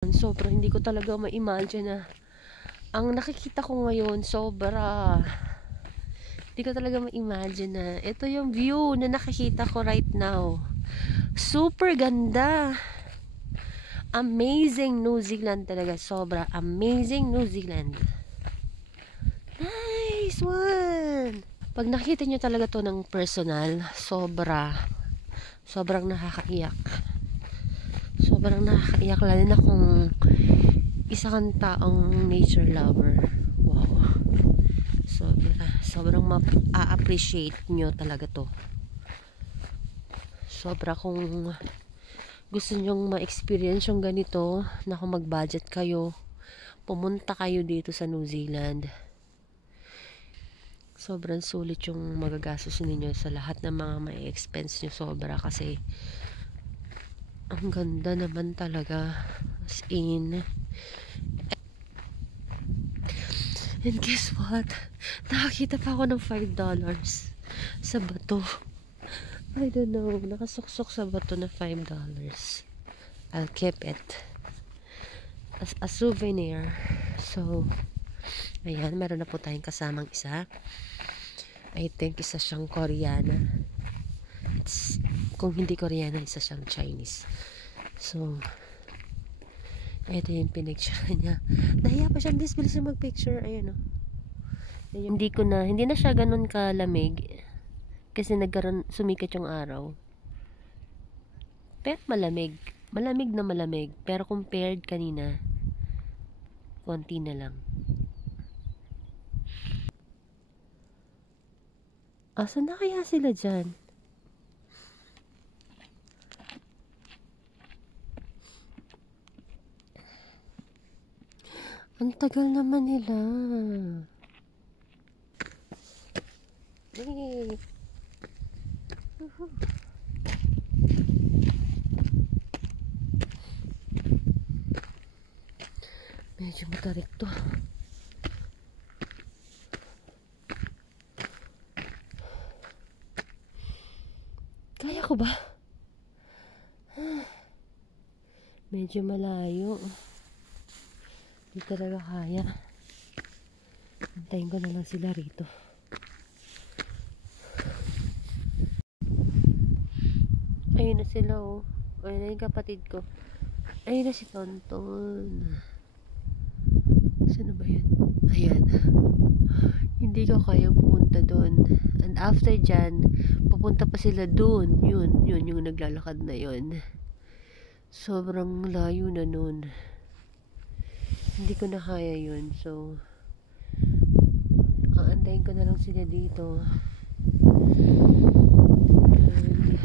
Sobra hindi ko talaga ma-imagine na ang nakikita ko ngayon hindi ko talaga ma-imagine na ito yung view na nakikita ko right now. Super ganda. Amazing New Zealand talaga. Sobra amazing New Zealand. Nice one. Pag nakita nyo talaga to ng personal, sobrang nakakaiyak. Sobrang nakakaiyak, lalo na kung isa kang taong nature lover. Wow. Sobrang ma-appreciate nyo talaga to. Sobra kung gusto nyong ma-experience yung ganito, na kung mag-budget kayo, pumunta kayo dito sa New Zealand. Sobrang sulit yung magagastos ninyo sa lahat ng mga may expense nyo, sobra, kasi ang ganda naman talaga, as in. And guess what? Nakakita pa ako ng $5 sa bato. I don't know, nakasuksok sa bato na $5. I'll keep it as a souvenir. So, ayan, meron na po tayong kasamang isa. I think isa siyang Koreana. Kung hindi Koreana, isa siyang Chinese. So, ito yung pinicture niya. Nahiya pa siya. Bilis na mag-picture. Ayan o. Hindi na siya ganun kalamig. Kasi sumikat yung araw. Pero malamig. Malamig na malamig. Pero compared kanina, konti na lang. Asan na kaya sila dyan? Ang tagal naman nila. Hey. Medyo matarik to. Kaya ko ba? Medyo malayo. Hindi talaga kaya. Antayin ko na lang sila rito. Ayun na sila oh. Ayun na yung kapatid ko. Ayun na si Tonton. Saan ba yan? Ayan. Hindi ko kaya pumunta doon. And after dyan, pupunta pa sila doon. Yun yung naglalakad na yun. Sobrang layo na nun. Hindi ko na kaya yun. So, aantayin ko na lang sila dito. And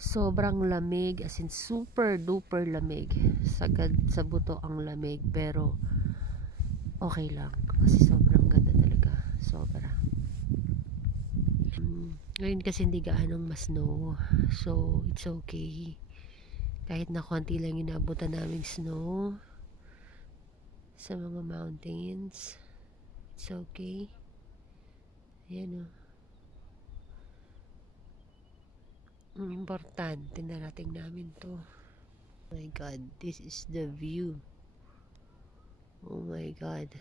sobrang lamig. As in, super duper lamig. Sagad sa buto ang lamig. Pero, okay lang. Kasi sobrang ganda talaga. Sobra. Ngayon kasi hindi gaanong ma-snow. So, it's okay. Kahit na konti lang inabutan naming snow sa mga mountains, it's okay. Ayan o. Ang importante, narating namin to. Oh my God, this is the view. Oh my God.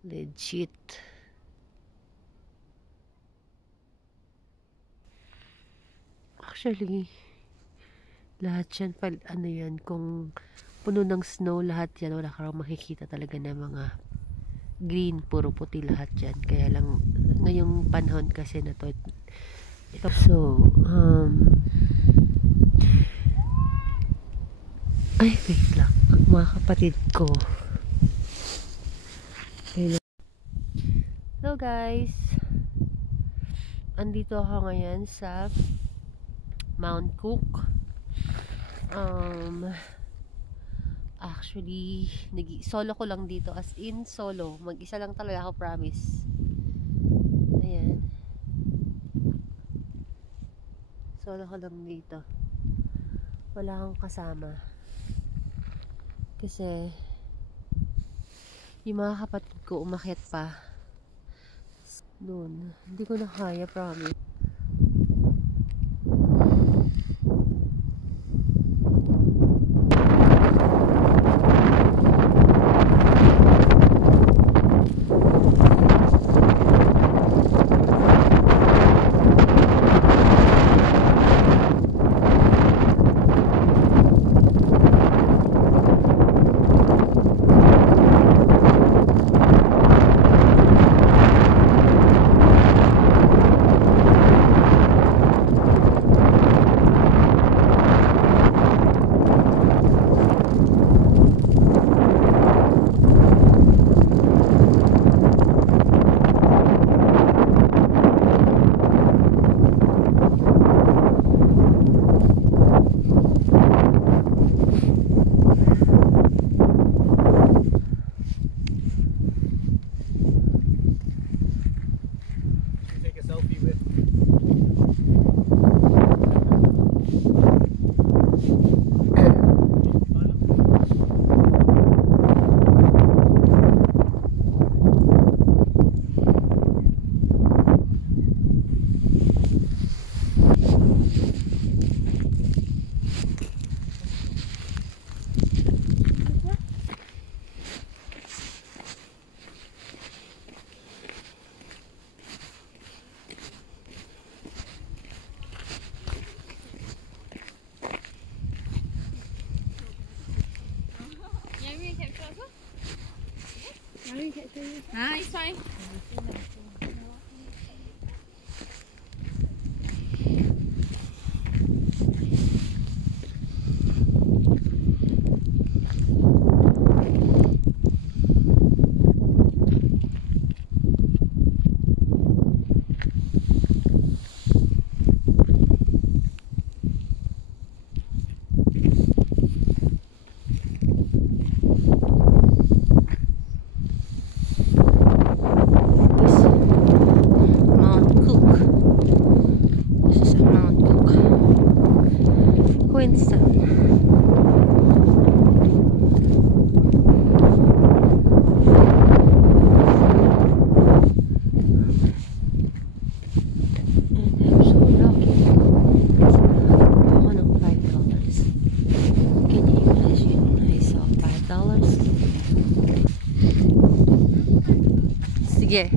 Legit. Actually, lahat yan, ano yan, kung puno ng snow lahat yan, wala ka makikita talaga ng mga green, puro puti lahat yan. Kaya lang ngayong panahon kasi na to, so ay wait lang, mga kapatid ko. Hello guys, andito ako ngayon sa Mount Cook. Actually, solo ko lang dito, as in solo, mag-isa lang talaga ako, promise. Ayan, solo ko lang dito, wala akong kasama kasi yung mga kapatid ko umakyat pa doon. Hindi ko na kaya, promise. Ah, it's fine. Sige.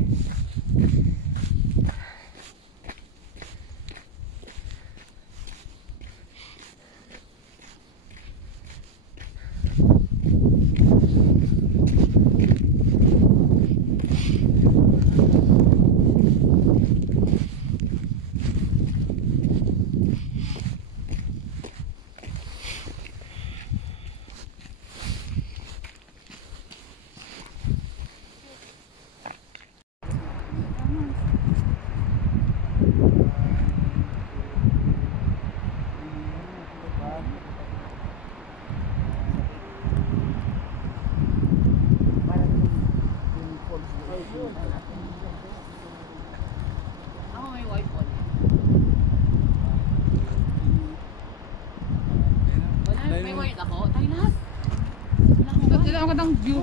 Ang gandang view.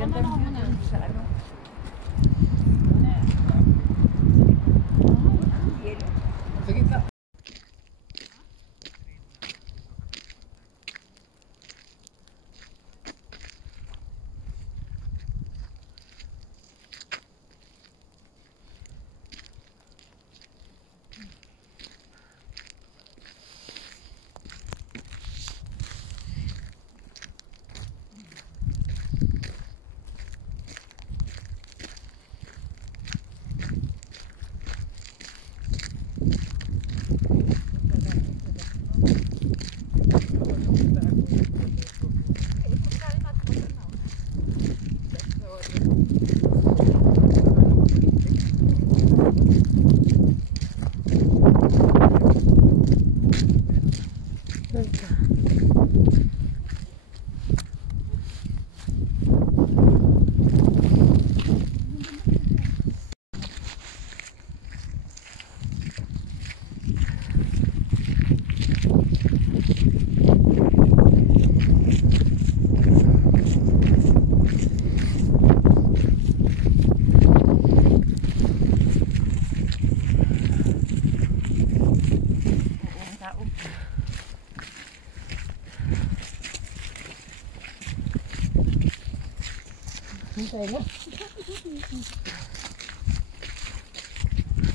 Gandang view sa ano. Sa gitna.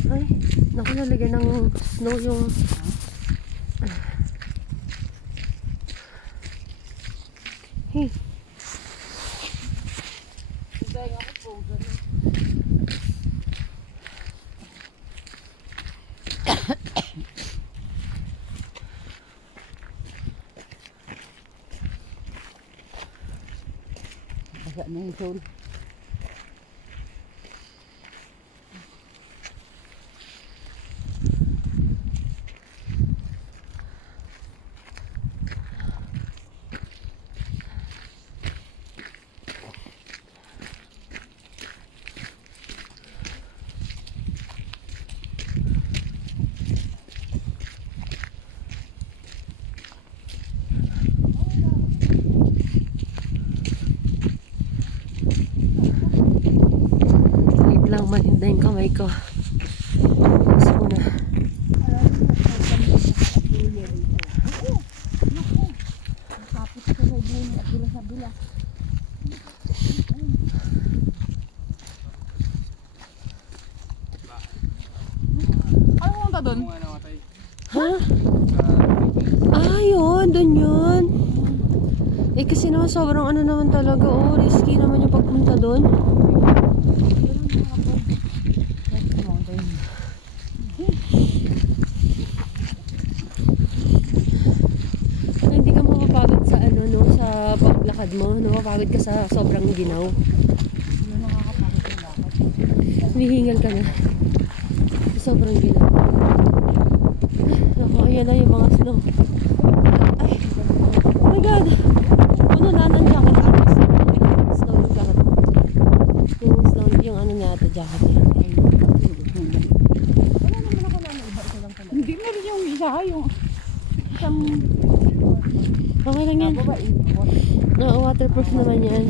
Ay, naku, nalagyan ng snow yung hey. Basa na yung soul. Lang maninda yung kamay ko. Mas muna. Ano punta doon? Ha? Ah, yun. Doon yun. Eh kasi naman sobrang ano naman talaga, oh, risky naman yung pagpunta doon. Hindi ka mapapagod sa ano, no, sa paglakad mo, mapapagod ka sa sobrang ginaw. Hihingal ka na. Sa sobrang ginaw. Naku, ayan na yung mga snow. Ay, oh my god. Ano na ng jacket? Snow yung jacket. Yung snow, yung ano niya ito, jacket niya. Hindi na rin yung isa, yung isang Okay lang yan. No, waterproof naman yan.